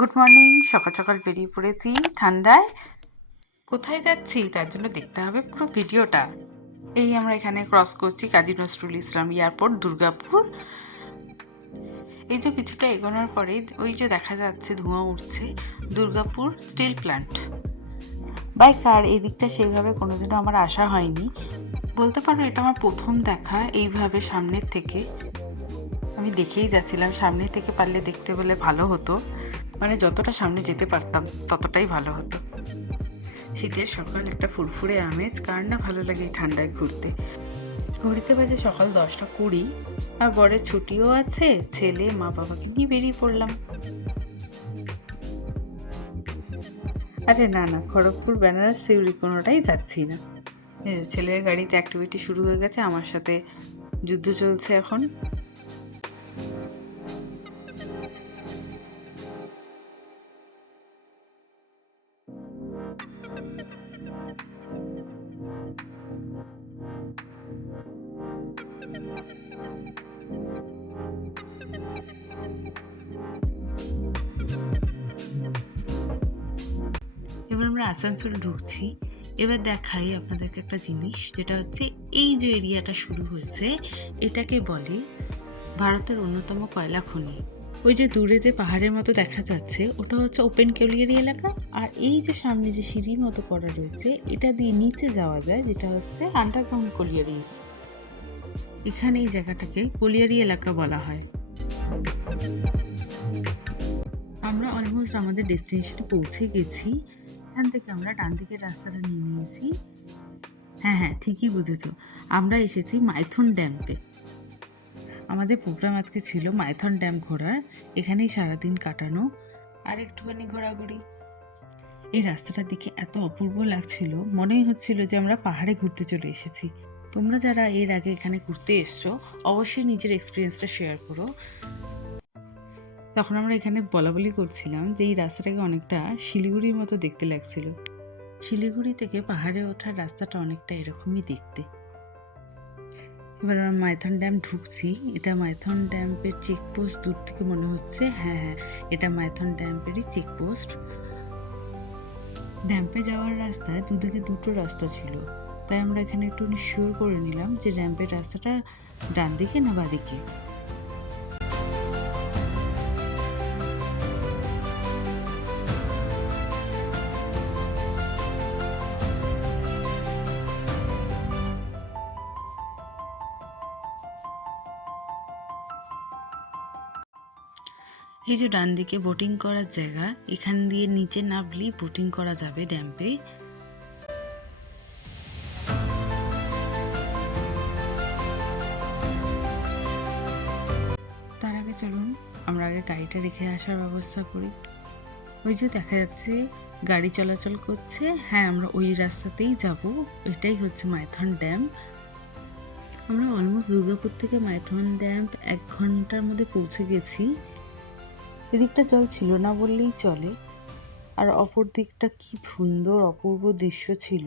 Good morning. সকাল সকাল বেরিয়ে পড়েছি ঠান্ডায়। কোথায় যাচ্ছি তার জন্য দেখতে হবে পুরো ভিডিওটা। এই আমরা এখানে ক্রস করছি কাজী নজরুল ইসলাম এয়ারপোর্ট, দুর্গাপুর। এই যে কিছুটা এগোনোর পরে ওই যে দেখা যাচ্ছে ধোঁয়া উঠছে, দুর্গাপুর স্টিল প্ল্যান্ট। বাই কার এই দিকটা সেইভাবে কোনোদিনও আমার আসা হয়নি, বলতে পারো এটা আমার প্রথম দেখা এইভাবে সামনের থেকে। আমি দেখেই যাচ্ছিলাম, সামনে থেকে পারলে দেখতে বলে ভালো হতো, মানে যতটা সামনে যেতে পারতাম ততটাই ভালো হতো। শীতের সকাল, একটা ফুরফুরে আমেজ, কার না ভালো লাগে এই ঠান্ডায় ঘুরতে। ঘুরতে বাজে সকাল 10টা 20, আর বরের ছুটিও আছে, ছেলে মা বাবাকে নিয়ে বেরিয়ে পড়লাম। আরে না না, খড়গপুর বেনারস সিউড়ি কোনোটাই যাচ্ছি না। ছেলের গাড়িতে অ্যাক্টিভিটি শুরু হয়ে গেছে, আমার সাথে যুদ্ধ চলছে এখন। এবার আমরা আসানসোল ঢুকছি। এবার দেখাই আপনাদেরকে একটা জিনিস, যেটা হচ্ছে এই যে এরিয়াটা শুরু হয়েছে এটাকে বলে ভারতের অন্যতম কয়লা খনি। ওই যে দূরে যে পাহাড়ের মতো দেখা যাচ্ছে ওটা হচ্ছে ওপেন কলিয়ারি এলাকা, আর এই যে সামনে যে সিঁড়ির মতো করা রয়েছে এটা দিয়ে নিচে যাওয়া যায়, যেটা হচ্ছে আন্ডারগ্রাউন্ড কলিয়ারি। এখানে এই জায়গাটাকে কলিয়ারি এলাকা বলা হয়। আমরা অলমোস্ট আমাদের ডেস্টিনেশনে পৌঁছে গেছি। এখান থেকে আমরা ডান দিকের রাস্তাটা নিয়ে নিয়েছি। হ্যাঁ, ঠিকই বুঝেছো, আমরা এসেছি মাইথন ড্যাম্পে। আমাদের প্রোগ্রাম আজকে ছিল মাইথন ড্যাম ঘোরার, এখানেই সারাদিন কাটানো আর একটুখানি ঘোরাঘুরি। এই রাস্তাটার দিকে এত অপূর্ব লাগছিল, মনেই হচ্ছিল যে আমরা পাহাড়ে ঘুরতে চলে এসেছি। তোমরা যারা এর আগে এখানে ঘুরতে এসছো অবশ্যই নিজের এক্সপিরিয়েন্সটা শেয়ার করো। তখন আমরা এখানে বলাবলি করছিলাম যে এই রাস্তাটাকে অনেকটা শিলিগুড়ির মতো দেখতে লাগছিল। শিলিগুড়ি থেকে পাহাড়ে ওঠার রাস্তাটা অনেকটা এরকমই দেখতে। এবার আমরা মাইথন ড্যাম ঢুকছি। এটা মাইথন ড্যাম্পের চেকপোস্ট, দূর থেকে মনে হচ্ছে। হ্যাঁ, এটা মাইথন ড্যাম্পেরই চেকপোস্ট। ড্যাম্পে যাওয়ার রাস্তায় দুদিকে দুটো রাস্তা ছিল, তাই আমরা এখানে একটু শিওর করে নিলাম যে ড্যাম্পের রাস্তাটা ডান দিকে না বাদিকে। এই যে ডান দিকে বোটিং করার জায়গা, এখান দিয়ে নিচে নামলেই বোটিং করা যাবে ড্যাম্পে। তার আগে চলুন আমরা আগে গাড়িটা রেখে আসার ব্যবস্থা করি। ওই যে দেখা যাচ্ছে গাড়ি চলাচল করছে। হ্যাঁ, আমরা ওই রাস্তাতেই যাব। এটাই হচ্ছে মাইথন ড্যাম। আমরা অলমোস্ট দুর্গাপুর থেকে মাইথন ড্যাম 1 ঘন্টার মধ্যে পৌঁছে গেছি। এদিকটা জল ছিল না বললেই চলে, আর অপর দিকটা কি সুন্দর অপূর্ব দৃশ্য ছিল।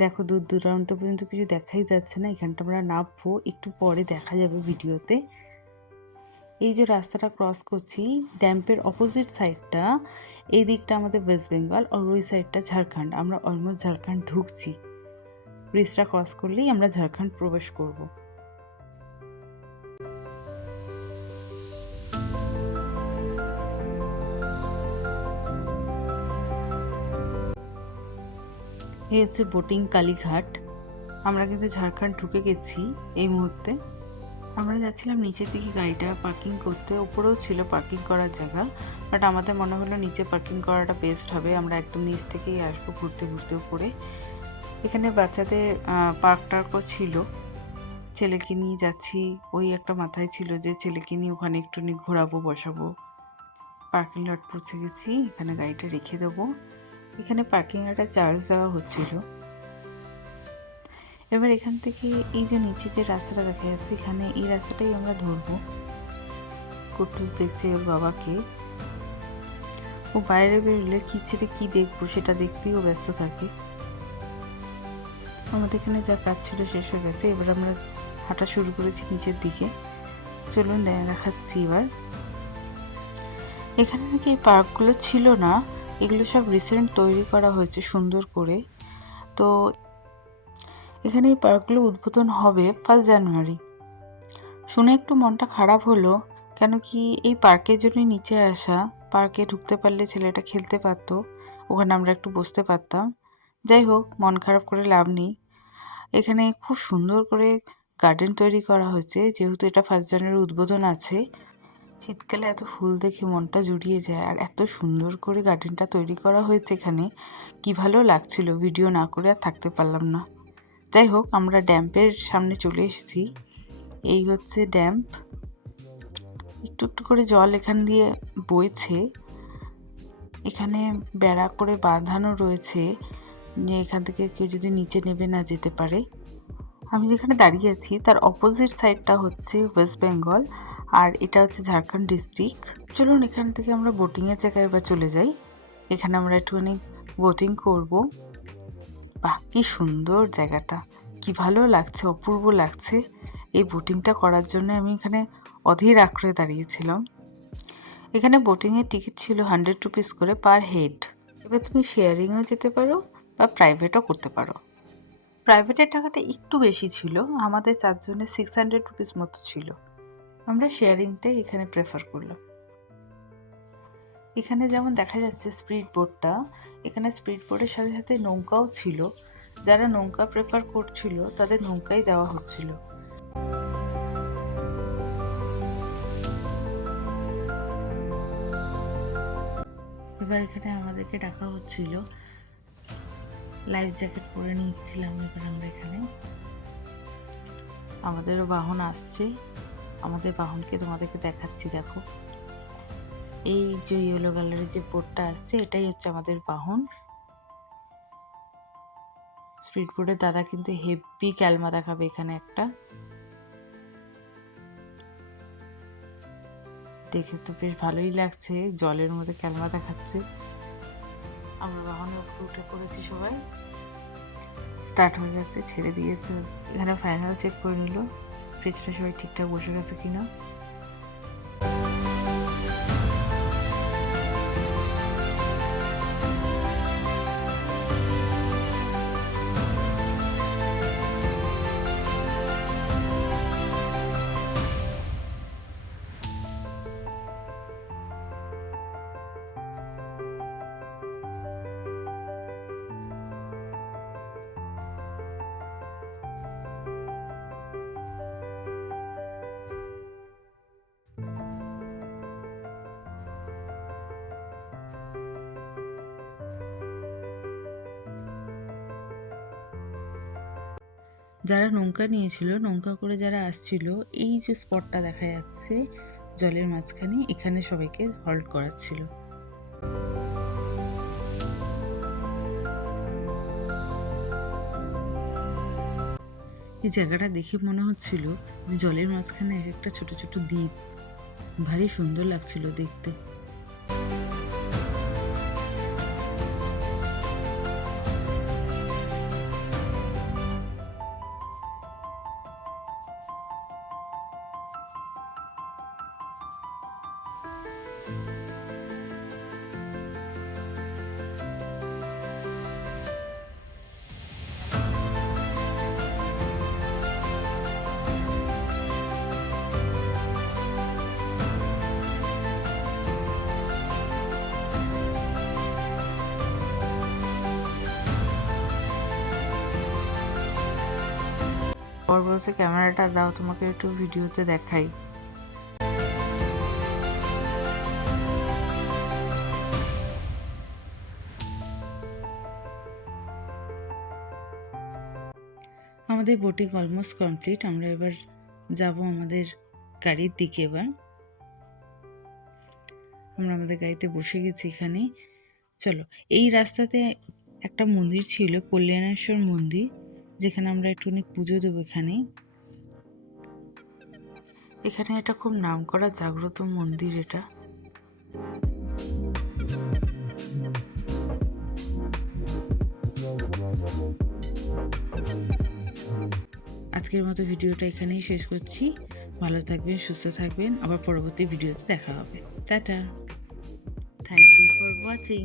দেখো দূর দূরান্ত পর্যন্ত কিছু দেখাই যাচ্ছে না। এখানটা আমরা নামবো, একটু পরে দেখা যাবে ভিডিওতে। এই যে রাস্তাটা ক্রস করছি, ড্যাম্পের অপোজিট সাইডটা, এই দিকটা আমাদের ওয়েস্ট বেঙ্গল আর ওই সাইডটা ঝাড়খণ্ড। আমরা অলমোস্ট ঝাড়খণ্ড ঢুকছি। ব্রিজটা ক্রস করলেই আমরা ঝাড়খণ্ড প্রবেশ করব। এই হচ্ছে বোটিং কালীঘাট। আমরা কিন্তু ঝাড়খণ্ড ঢুকে গেছি এই মুহূর্তে। আমরা যাচ্ছিলাম নিচের দিকে গাড়িটা পার্কিং করতে, ওপরেও ছিল পার্কিং করার জায়গা, বাট আমাদের মনে হলো নিচে পার্কিং করাটা বেস্ট হবে। আমরা একদম নিচ থেকেই আসবো ঘুরতে ঘুরতে উপরে। এখানে বাচ্চাদের পার্ক টার্কও ছিল। ছেলেকে নিয়ে যাচ্ছি, ওই একটা মাথায় ছিল যে ছেলেকে নিয়ে ওখানে একটু ঘোরাবো বসাবো। পার্কিং লট পৌঁছে গেছি, এখানে গাড়িটা রেখে দেবো। এখানে পার্কিং একটা চার্জ দেওয়া হচ্ছিল। এবার এখান থেকে এই যে নিচে যে রাস্তাটা দেখা যাচ্ছে, এখানে এই রাস্তাটাই আমরা ধরবো। কুট্টুস দেখছে ওর বাবাকে। ও বাইরে বেরোলে কি ছেড়ে কি দেখবো সেটা দেখতেই ও ব্যস্ত থাকে। আমাদের এখানে যা কাজ ছিল শেষ হয়ে গেছে, এবার আমরা হাঁটা শুরু করেছি নিচের দিকে। চলুন দেখাচ্ছি এবার। এখানে নাকি এই পার্কগুলো ছিল না, এগুলো সব রিসেন্ট তৈরি করা হয়েছে সুন্দর করে। তো এখানে এই পার্কগুলো উদ্বোধন হবে 1 জানুয়ারি। শুনে একটু মনটা খারাপ হলো, কেন কি এই পার্কের জন্যই নিচে আসা। পার্কে ঢুকতে পারলে ছেলেটা খেলতে পারতো, ওখানে আমরা একটু বসতে পারতাম। যাই হোক, মন খারাপ করে লাভ নেই। এখানে খুব সুন্দর করে গার্ডেন তৈরি করা হয়েছে, যেহেতু এটা 1 জানুয়ারি উদ্বোধন আছে। শীতকালে এত ফুল দেখে মনটা জুড়িয়ে যায়, আর এত সুন্দর করে গার্ডেনটা তৈরি করা হয়েছে এখানে, কি ভালো লাগছিল, ভিডিও না করে আর থাকতে পারলাম না। যাই হোক, আমরা ড্যাম্পের সামনে চলে এসেছি। এই হচ্ছে ড্যাম্প, একটু একটু করে জল এখান দিয়ে বইছে। এখানে বেড়া করে বাঁধানো রয়েছে, যে এখান থেকে কেউ যদি নিচে নেমে না যেতে পারে। আমি যেখানে দাঁড়িয়ে আছি তার অপোজিট সাইডটা হচ্ছে ওয়েস্ট বেঙ্গল, আর এটা হচ্ছে ঝাড়খণ্ড ডিস্ট্রিক্ট। চলুন এখান থেকে আমরা বোটিংয়ের জায়গায় এবার চলে যাই। এখানে আমরা একটুখানি বোটিং করব। বাহ, কি সুন্দর জায়গাটা, কি ভালো লাগছে, অপূর্ব লাগছে। এই বোটিংটা করার জন্য আমি এখানে অধীর আগ্রহে দাঁড়িয়েছিলাম। এখানে বোটিংয়ের টিকিট ছিল 100 রুপিস করে পার হেড। এবার তুমি শেয়ারিংও যেতে পারো বা প্রাইভেটও করতে পারো। প্রাইভেটের টাকাটা একটু বেশি ছিল, আমাদের 4 জনের 600 রুপিস মতো ছিল। আমরা শেয়ারিংটাই এখানে প্রেফার করলাম। এখানে যেমন দেখা যাচ্ছে স্পিড বোটটা, এখানে স্পিড বোটের সাথে সাথে নৌকাও ছিল। যারা নৌকা প্রেফার করছিল তাদের নৌকাই দেওয়া হচ্ছিল। এবার এখানে আমাদেরকে ডাকা হচ্ছিল, লাইফ জ্যাকেট পরে নিচ্ছিলাম। এবার আমরা এখানে, আমাদেরও বাহন আসছে, আমাদের বাহনকে তোমাদেরকে দেখাচ্ছি। দেখো, এই যে ইয়েলো কালারের যে বোটটা আসছে, এটাই হচ্ছে আমাদের বাহন। স্পিড বোটের দাদা কিন্তু হেভি ক্যালমা দেখাবে এখানে একটা, দেখে তো বেশ ভালোই লাগছে, জলের মধ্যে ক্যালমা দেখাচ্ছে। আমরা বাহনে উপরে উঠে পড়েছি, সবাই স্টার্ট হয়ে গেছে, ছেড়ে দিয়েছে। এখানে ফাইনাল চেক করে নিল পেছনে সবাই ঠিকঠাক বসে গেছে কিনা। যারা নৌকা নিয়েছিল, নৌকা করে যারা আসছিল, এই যে স্পটটা দেখা যাচ্ছে জলের মাঝখানে, এখানে সবাইকে হল্ট করাচ্ছিল। এই জায়গাটা দেখে মনে হচ্ছিল যে জলের মাঝখানে এক একটা ছোট ছোট দ্বীপ, ভারী সুন্দর লাগছিল দেখতে। পর বলছে ক্যামেরাটা দাও, তোমাকে একটু ভিডিওতে দেখাই। আমাদের বোটিং অলমোস্ট কমপ্লিট। আমরা এবার যাব আমাদের গাড়ির দিকে। এবার আমরা আমাদের গাড়িতে বসে গেছি এখানে। চলো, এই রাস্তাতে একটা মন্দির ছিল, কল্যাণেশ্বর মন্দির, যেখানে আমরা একটুখানি পুজো দেবো। এখানে এটা খুব নামকরা জাগ্রত মন্দির। এটা আজকের মতো ভিডিওটা এখানেই শেষ করছি। ভালো থাকবেন, সুস্থ থাকবেন। আবার পরবর্তী ভিডিওতে দেখা হবে। টাটা। Thank you for watching.